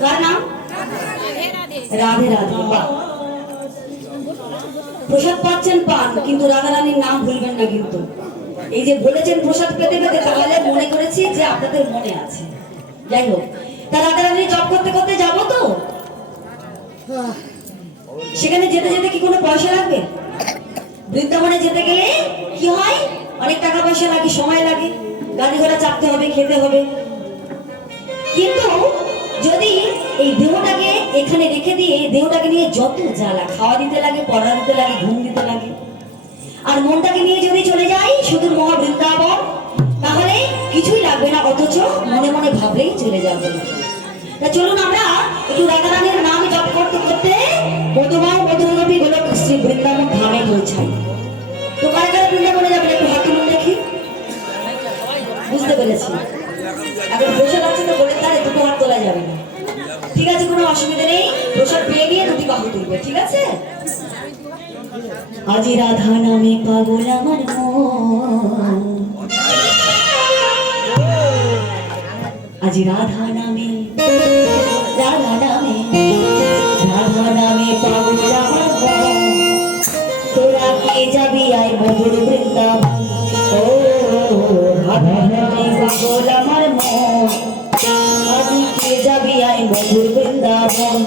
কার নাম? রাধে রাধে। প্রসাদ পাচ্ছেন পান, কিন্তু রাধা রানীর নাম ভুলবেন না। কিন্তু এই যে বলেছেন প্রসাদ পেতে পেতে, তাহলে মনে করেছি যে আপনাদের মনে আছে। যাই হোক, তা রাধা রানী জব করতে করতে যাবো তো, সেখানে যেতে যেতে কি কোনো পয়সা লাগবে? বৃন্দাবনে যেতে গেলে কি হয়, অনেক টাকা পয়সা লাগে, সময় লাগে, গাড়ি ঘোড়া চাপতে হবে, খেতে হবে। কিন্তু যদি এই দেহটাকে এখানে রেখে দিয়ে, দেহটাকে নিয়ে যত জ্বালা, খাওয়া দিতে লাগে, পড়া দিতে লাগে, ঘুম দিতে লাগে, আর মনটাকে নিয়ে যদি চলে যাই শুধু মহা বৃন্দাবন, তাহলে কিছুই লাগবে না, অথচ মনে মনে ভাবলেই চলে যাবে। তা চলুন আমরা একটু রাধা রানীর নাম জপ করতে করতে মধুময় মধুরূপী গোলক শ্রী বৃন্দাবন ধামে পৌঁছাই। তো কারা কারা বৃন্দাবনে যাবেন একটু হাত তুলুন দেখি। বুঝতে পেরেছি, এখন প্রসাদ আছে তো বলে তার দুটো হাত তোলা যাবে না। ঠিক আছে, কোনো অসুবিধা নেই, প্রসাদ পেয়ে নিয়ে দুটি বাহু তুলবে, ঠিক আছে? আজি রাধা নামে পাগল আমার মন, আজি রাধা নামে, রাধা নামে, রাধা নামে পাগল আমার মন, তোরা কে যাবি আই মধুর বৃন্দাবন। ও রাধা নামে পাগল আমার মন, আজি কে যাবি আই মধুর বৃন্দাবন।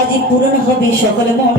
আজি পূরণ হবে সকল মন।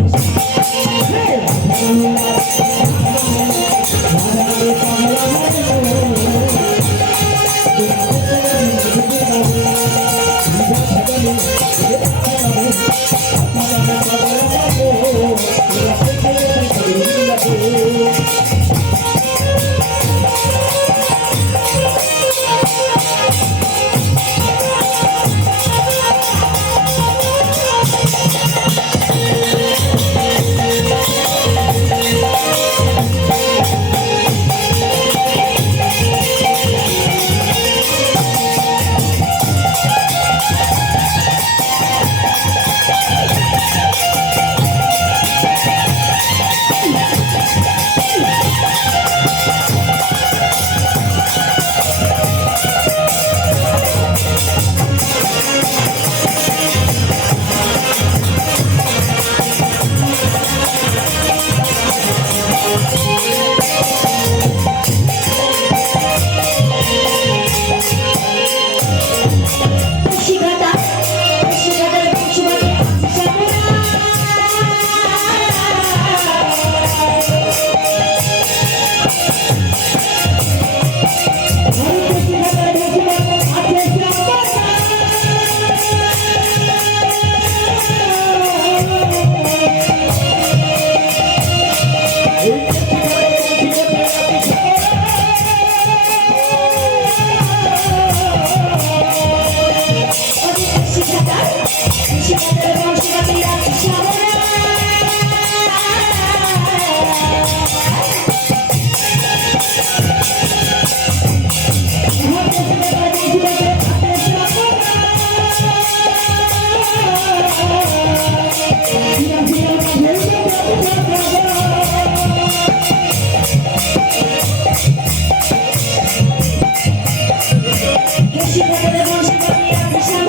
শিখতে বংশ করে আছে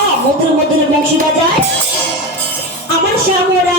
শ্যামরা মধুর মধুর বংশী বাজায় আমার শ্যামরা